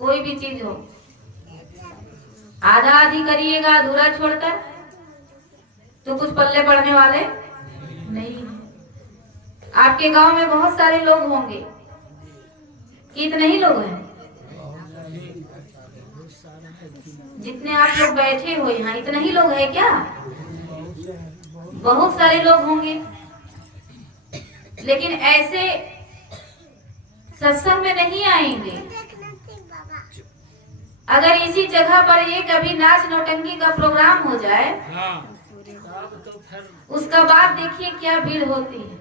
कोई भी चीज हो, आधा आधी करिएगा अधूरा छोड़कर तो कुछ पल्ले पड़ने वाले नहीं। आपके गांव में बहुत सारे लोग होंगे, कितने ही लोग हैं? जितने आप लोग बैठे हो यहाँ इतने ही लोग हैं क्या? बहुत सारे लोग होंगे, लेकिन ऐसे सत्संग में नहीं आएंगे। अगर इसी जगह पर ये कभी नाच नौटंकी का प्रोग्राम हो जाए, उसका बाद देखिए क्या भीड़ होती है।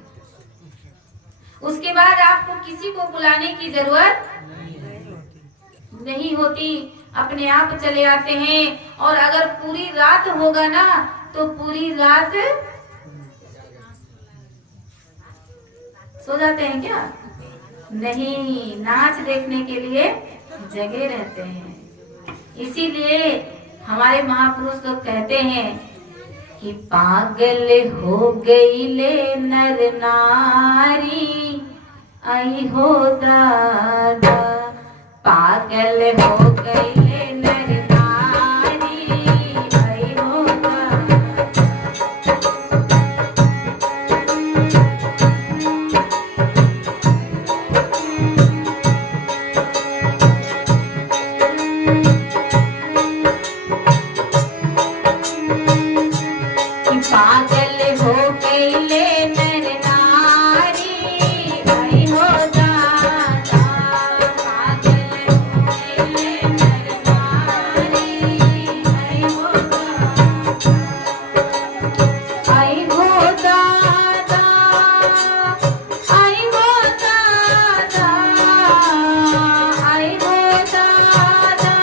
उसके बाद आपको किसी को बुलाने की जरूरत नहीं होती, अपने आप चले आते हैं। और अगर पूरी रात होगा ना तो पूरी रात सो जाते हैं क्या? नहीं, नाच देखने के लिए जगे रहते हैं। इसीलिए हमारे महापुरुष लोग कहते हैं कि पागल हो गई ले नर नारी, आई हो दादा, पागल हो गई ले नर नारी, आई हो दादा। पागल हो गई ले नर नारी, आई हो दादा, पागल हो गई ले नर नारी, आई हो दादा, आई हो दादा, आई हो दादा, आई हो दादा,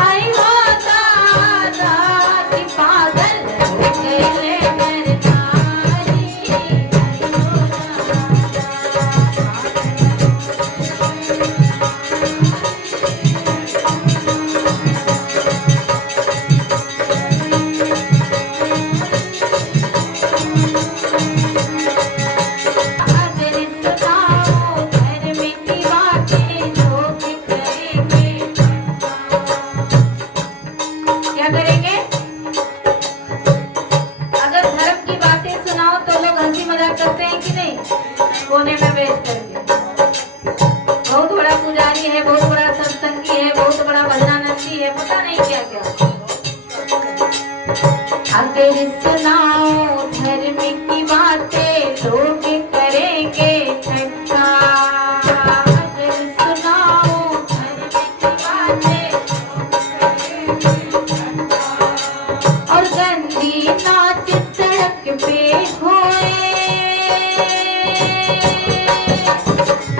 आई हो दादा, कि पागल क्या करेंगे? अगर धर्म की बातें सुनाओ तो लोग हंसी मजाक करते हैं कि नहीं? कोने में बैठ करके बहुत बड़ा पुजारी है, बहुत बड़ा सत्संगी है, बहुत बड़ा भजनानंदी है, पता नहीं क्या क्या। अगर सुनाओ धर्म की बातें लोग करेंगे ठट्ठा, अगर सुनाओ धर्म की बातें और गंदी नाच सड़क पे होए,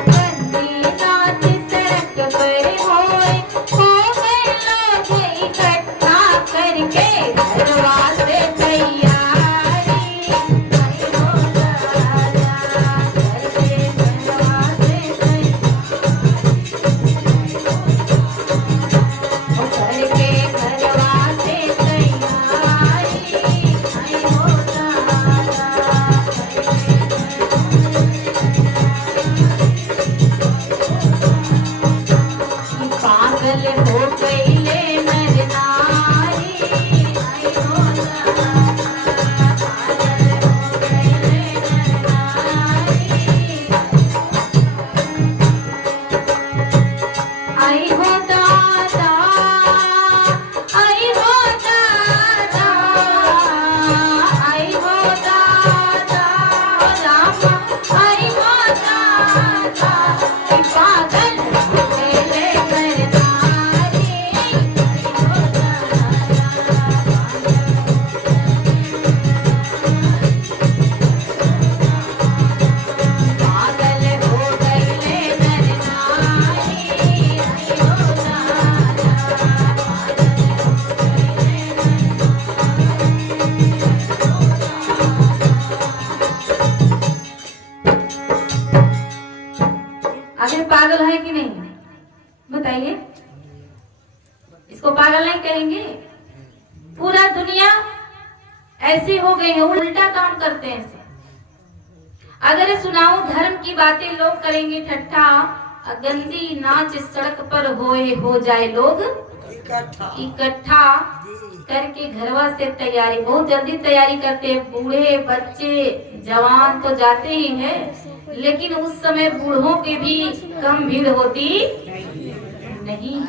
गंदी नाच सड़क पे होए, हो गए लोग इकट्ठा करके घरवा से तैयारी, आई हो दादा, घर से घरवा से करके घरवा से तैयारी, आई हो दादा, पागल हो गई ले नर नारी, आई हो दादा, पागल हो गई ले नर नारी, आई हो दादा, आई हो दादा, आई हो दादा, रामा, आई हो दादा, कि पागल हो गई ले नर नारी, आई हो पागल हो गई ले नर नारी, आई हो दादा, आखिर पागल है कि नहीं? बताइए, इसको पागल नहीं कहेंगे? पूरा दुनिया ऐसी हो गई है, उल्टा काम करते हैं। अगर सुनाओ धर्म की बातें लोग करेंगे ठट्ठा, गंदी नाच सड़क पर हो जाए लोग इकट्ठा करके घरवा से तैयारी, बहुत जल्दी तैयारी करते हैं। बूढ़े बच्चे जवान तो जाते ही हैं, लेकिन उस समय बूढ़ों की भी कम भीड़ होती नहीं।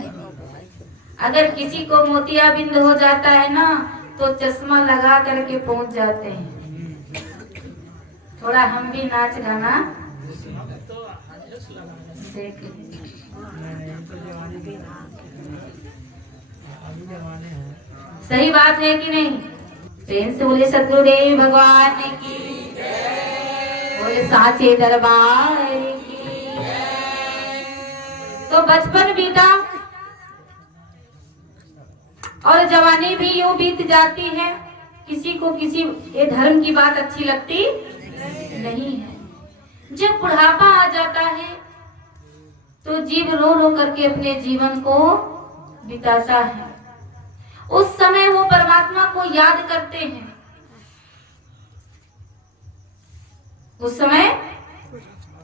अगर किसी को मोतियाबिंद हो जाता है ना तो चश्मा लगा करके पहुंच जाते हैं। थोड़ा हम भी नाच गाना देख सही बात है कि नहीं? प्रेम से बोले सतगुरुदेव भगवान की, बोले साचे दरबार की। तो बचपन बीता और जवानी भी यूं बीत जाती है। किसी को किसी ये धर्म की बात अच्छी लगती नहीं है। जब बुढ़ापा आ जाता है तो जीव रो रो करके अपने जीवन को बिताता है। उस समय वो परमात्मा को याद करते हैं। उस समय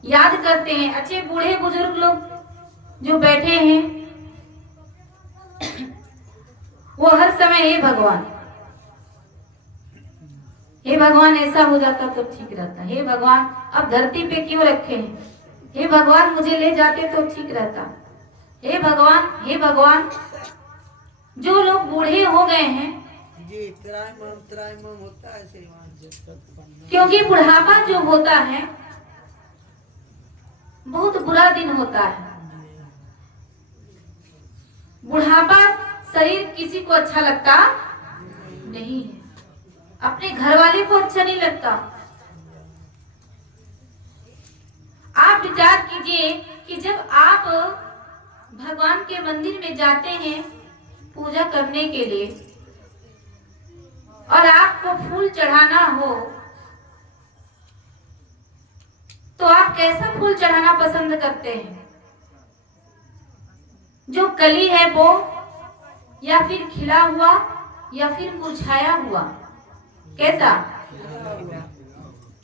याद करते हैं। अच्छे बूढ़े बुजुर्ग लोग जो बैठे हैं वो हर समय हे भगवान, हे भगवान ऐसा हो जाता तो ठीक रहता, हे भगवान अब धरती पे क्यों रखे हैं, हे भगवान मुझे ले जाते तो ठीक रहता, हे भगवान, हे भगवान। जो लोग बूढ़े हो गए हैं होता है, क्योंकि बुढ़ापा जो होता है बहुत बुरा दिन होता है। बुढ़ापा शरीर किसी को अच्छा लगता नहीं है, अपने घर वाले को अच्छा नहीं लगता। आप विचार कीजिए कि जब आप भगवान के मंदिर में जाते हैं पूजा करने के लिए और आपको फूल चढ़ाना हो तो आप कैसा फूल चढ़ाना पसंद करते हैं? जो कली है वो, या फिर खिला हुआ, या फिर मुरझाया हुआ? कैसा?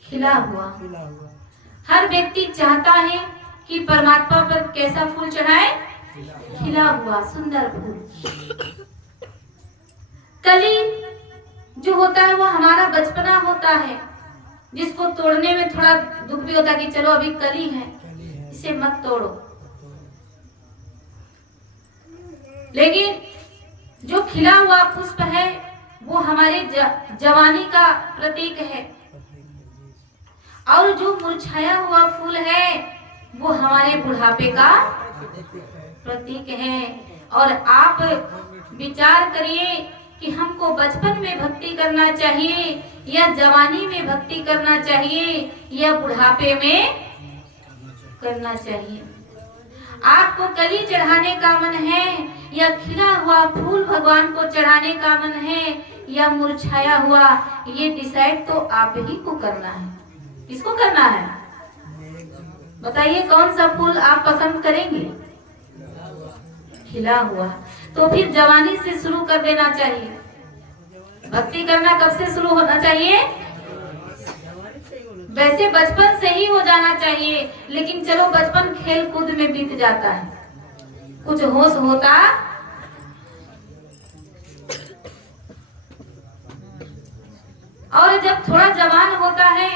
खिला हुआ। हर व्यक्ति चाहता है कि परमात्मा पर कैसा फूल चढ़ाए? खिला हुआ सुंदर फूल। कली जो होता है वो हमारा बचपना होता है, जिसको तोड़ने में थोड़ा दुख भी होता है कि चलो अभी कली है, इसे मत तोड़ो। लेकिन जो खिला हुआ पुष्प है वो हमारे जवानी का प्रतीक है, और जो मुरझाया हुआ फूल है वो हमारे बुढ़ापे का प्रतीक है। और आप विचार करिए कि हमको बचपन में भक्ति करना चाहिए या जवानी में भक्ति करना चाहिए या बुढ़ापे में करना चाहिए। आपको कली चढ़ाने का मन है या खिला हुआ फूल भगवान को चढ़ाने का मन है या मुरझाया हुआ, ये डिसाइड तो आप ही को करना है। किसको करना है बताइए? कौन सा फूल आप पसंद करेंगे? खिला हुआ। तो फिर जवानी से शुरू कर देना चाहिए। भक्ति करना कब से शुरू होना चाहिए? वैसे बचपन से ही हो जाना चाहिए, लेकिन चलो बचपन खेल कूद में बीत जाता है, कुछ होश होता और जब थोड़ा जवान होता है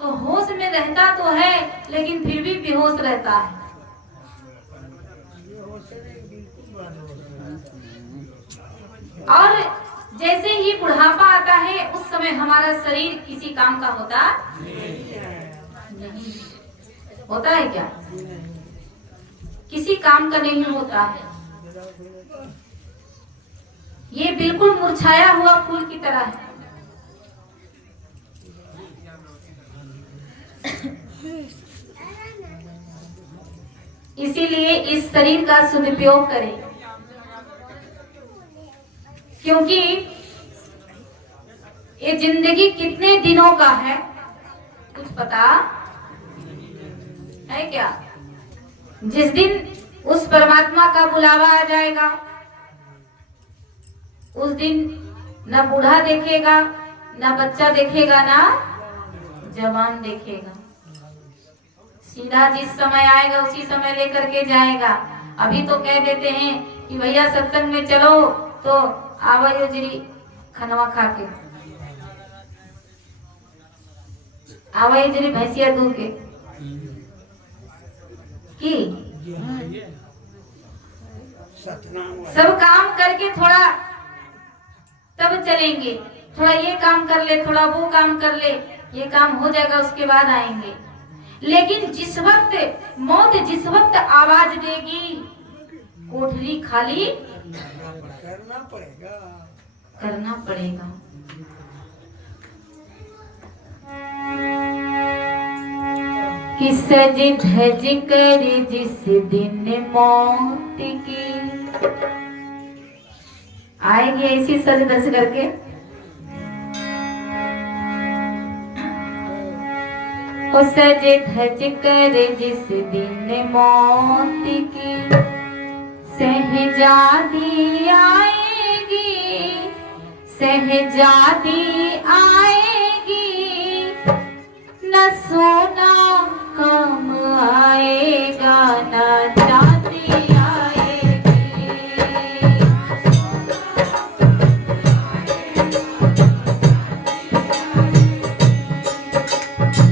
तो होश में रहता तो है, लेकिन फिर भी बेहोश रहता है। और जैसे ही बुढ़ापा आता है उस समय हमारा शरीर किसी काम का होता नहीं होता है। क्या किसी काम का नहीं होता है? ये बिल्कुल मुरझाया हुआ फूल की तरह है। इसीलिए इस शरीर का सदुपयोग करें, क्योंकि ये जिंदगी कितने दिनों का है कुछ पता है क्या? जिस दिन उस परमात्मा का बुलावा आ जाएगा उस दिन न बूढ़ा देखेगा, न बच्चा देखेगा, न जवान देखेगा, सीधा जिस समय आएगा उसी समय लेकर के जाएगा। अभी तो कह देते हैं कि भैया सत्संग में चलो तो आवो जरी खनवा खा के, आवो जरी भैंसिया दूध के की सब काम करके थोड़ा तब चलेंगे, थोड़ा ये काम कर ले, थोड़ा वो काम कर ले, ये काम हो जाएगा उसके बाद आएंगे। लेकिन जिस वक्त मौत जिस वक्त आवाज देगी कोठरी खाली करना पड़ेगा। कि सज धज कर जिस दिन मौत की आएगी ऐसी सज धज करके, ओ सज धज कर जिस दिन मौत की सहजादी आएगी, सहजादी आएगी, न सोना कम आएगा न चांदी आएगी,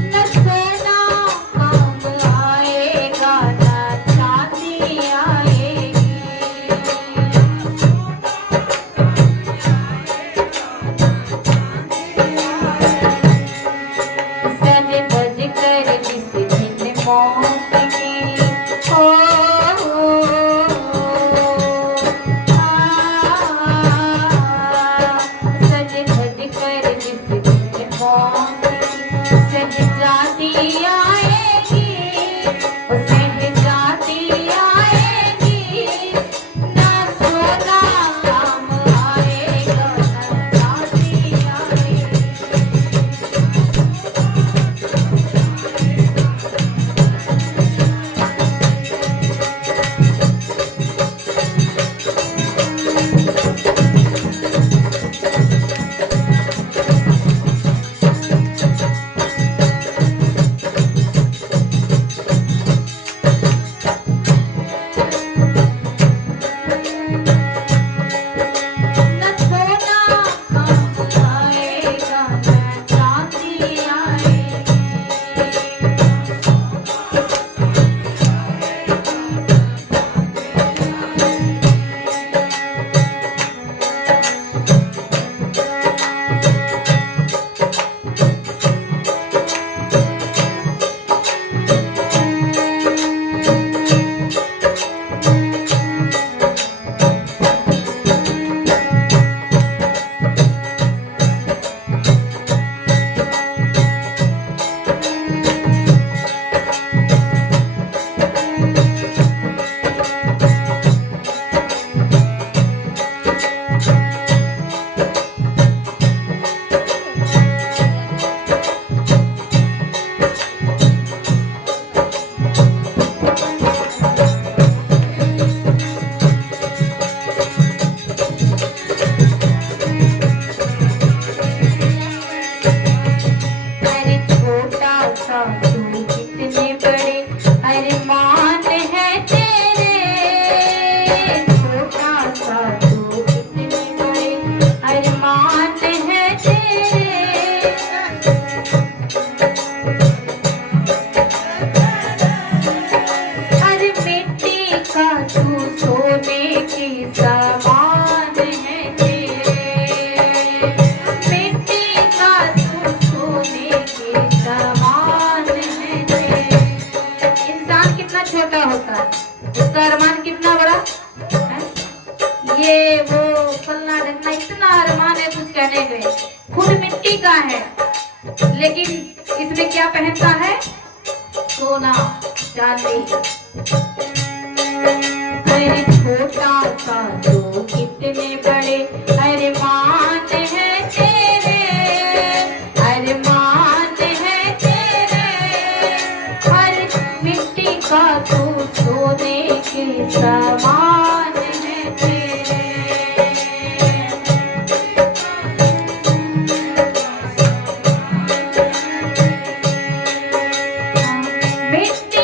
न सोना कम आएगा न चांदी आएगी। सज धज कर जिस दिन मौत की हो सज धज कर जिस दिन मौत की सहजादी आएगी, सहजादी आएगी, न सोना काम आएगा न चांदी आएगी। न सोना काम आएगा न चांदी आएगी। अरे छोटा सा तू कितने बड़े अरमान है तेरे, छोटा सा तू कितने बड़े अरमान है तेरे। अरे मिट्टी का तू सोने की समान है तेरे, मिट्टी का तू सोने की समान है तेरे। इंसान कितना छोटा होता है, उसका अरमान कितना बड़ा है? ये वो फलना ढकना इतना अरमान है कुछ कहने गए, खुद मिट्टी का है लेकिन इसमें क्या पहनता है? सोना चांदी। अरे छोटा सा तो कितने बड़े अरमान है तेरे, अरमान है तेरे। हर मिट्टी का तू सोने के समान है तेरे। मिट्टी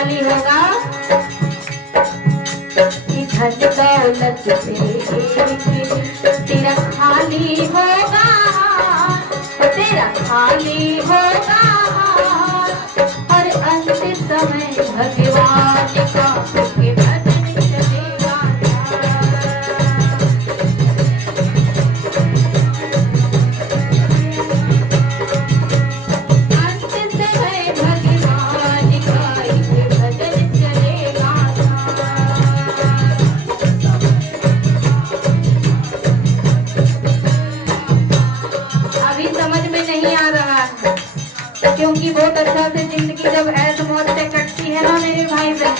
खाली होगा कि धन दौलत से तेरा खाली होगा, तेरा खाली होगा और अंत समय भगवान का के भजन चलेगा। अंत समय भगवान का के भजन चलेगा। अभी समझ में नहीं आ रहा है, क्योंकि बहुत अच्छा से जिंदगी जब ऐश मौज से कटती है ना मेरे भाई बहन,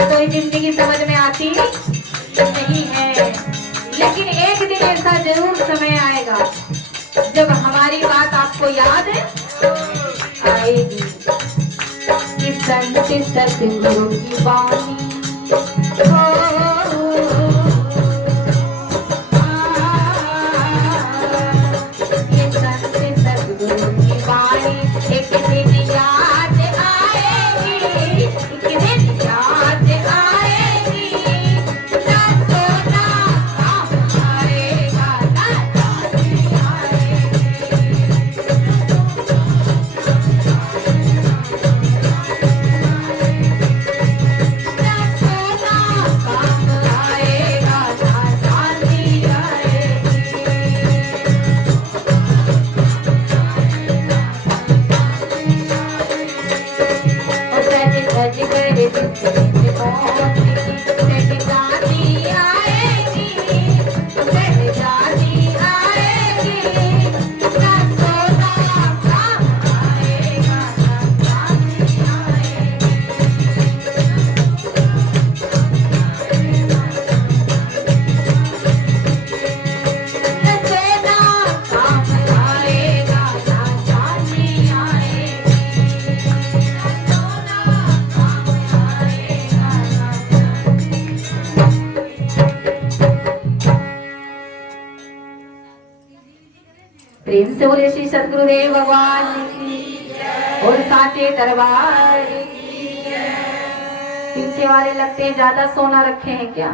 तो ये जिंदगी समझ में आती नहीं है। लेकिन एक दिन ऐसा जरूर समय आएगा जब हमारी बात आपको याद आएगी कि संत सतगुरु की वाणी ये संत सतगुरु की वाणी एक दिन याद आएगी, एक दिन याद आएगी। ना सोना काम आएगा, ना चांदी आएगी। ना सोना काम आएगा, ना चांदी आएगी। सज कर जिससे पहुंचेगी सज जाती आएगी, सज जाती आएगी। ना सोना काम आएगा, ना चांदी आएगी। ना सोना काम आएगा, ना चांदी आएगी। प्रेम से बोले श्री सतगुरुदेव भगवान की और साचे दरबार की। पीछे वाले लगते हैं ज्यादा सोना रखे हैं क्या?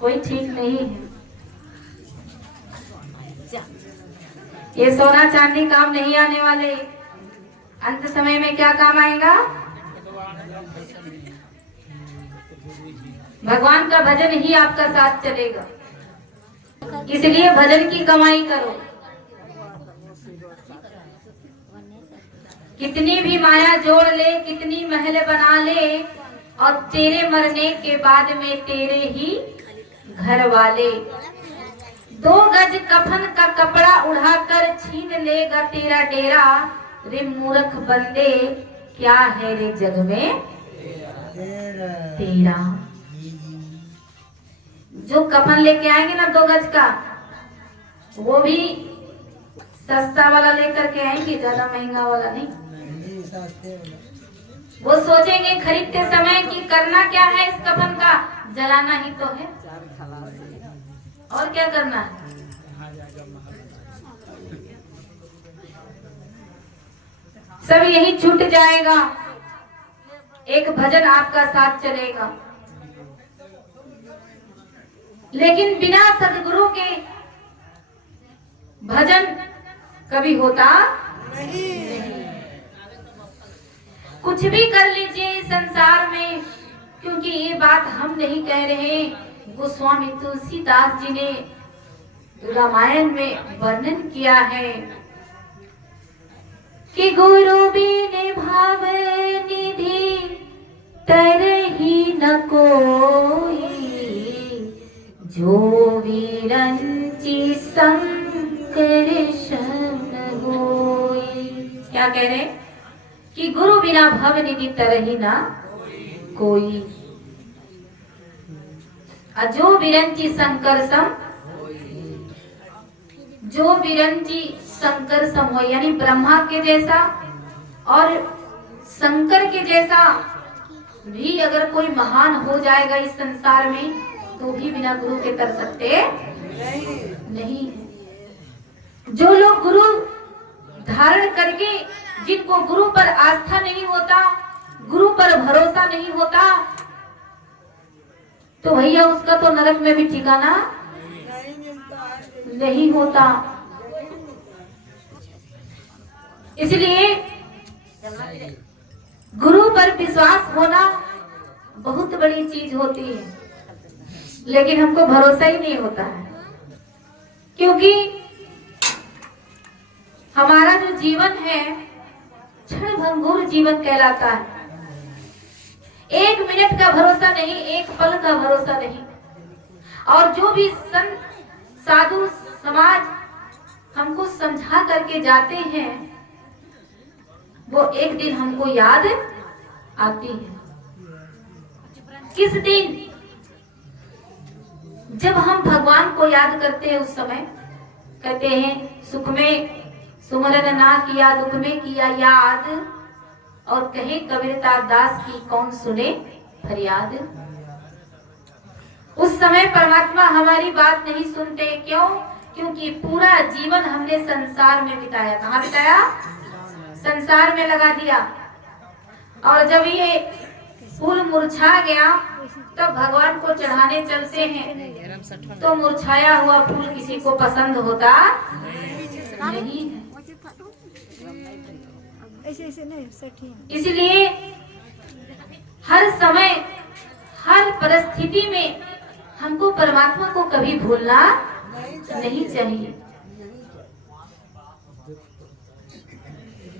कोई ठीक नहीं है। ये सोना चांदी काम नहीं आने वाले। अंत समय में क्या काम आएगा? भगवान का भजन ही आपका साथ चलेगा। इसलिए भजन की कमाई करो। कितनी भी माया जोड़ ले, कितनी महल बना ले, और तेरे मरने के बाद में तेरे ही घर वाले 2 गज कफन का कपड़ा उड़ाकर छीन लेगा तेरा डेरा। रे मूर्ख बंदे, क्या है रे जग में तेरा। जो कफन लेके आएंगे ना 2 गज का, वो भी सस्ता वाला लेकर के आएंगे, ज्यादा महंगा वाला नहीं। वो सोचेंगे खरीदते समय कि करना क्या है इस कफन का, जलाना ही तो है, और क्या करना है। सब यही छूट जाएगा, एक भजन आपका साथ चलेगा। लेकिन बिना सदगुरु के भजन कभी होता नहीं। कुछ भी कर लीजिए इस संसार में, क्योंकि ये बात हम नहीं कह रहे, गोस्वामी तुलसीदास जी ने रामायण में वर्णन किया है कि गुरु बिन भाव निधि तरहि न कोई, जो विरंचि शंकर शरण होई। क्या कह रहे कि गुरु बिना भव निधि तरहि न कोई, जो विरंचि शंकर सम, जो विरंचि शंकर सम हो, यानी ब्रह्मा के जैसा और शंकर के जैसा भी अगर कोई महान हो जाएगा इस संसार में, तो भी बिना गुरु के कर सकते नहीं। जो लोग गुरु धारण करके जिनको गुरु पर आस्था नहीं होता, गुरु पर भरोसा नहीं होता, तो भैया उसका तो नरक में भी ठिकाना नहीं होता। इसलिए गुरु पर विश्वास होना बहुत बड़ी चीज होती है, लेकिन हमको भरोसा ही नहीं होता है, क्योंकि हमारा जो जीवन है क्षण भंगुर जीवन कहलाता है। एक मिनट का भरोसा नहीं, एक पल का भरोसा नहीं। और जो भी संत साधु समाज हमको समझा करके जाते हैं, वो एक दिन हमको याद आती है। किस दिन? जब हम भगवान को याद करते हैं, उस समय कहते हैं सुख में सुमरन ना किया, दुख में किया याद, और कहे कबीरदास दास की कौन सुने फरियाद। उस समय परमात्मा हमारी बात नहीं सुनते। क्यों? क्योंकि पूरा जीवन हमने संसार में बिताया। कहाँ बिताया? संसार में लगा दिया। और जब ये फूल मुरझा गया, तब भगवान को चढ़ाने चलते हैं, तो मुरझाया हुआ फूल किसी को पसंद होता नहीं है। इसलिए हर समय हर परिस्थिति में हमको परमात्मा को कभी भूलना नहीं चाहिए।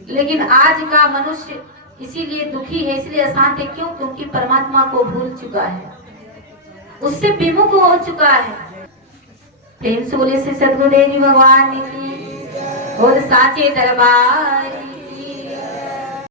लेकिन आज का मनुष्य इसीलिए दुखी है, इसलिए अशांत है। क्यों? क्योंकि परमात्मा को भूल चुका है, उससे विमुख हो चुका है। प्रेम से बोले श्री सद्गुरुदेव जी भगवान की और साचे दरबार।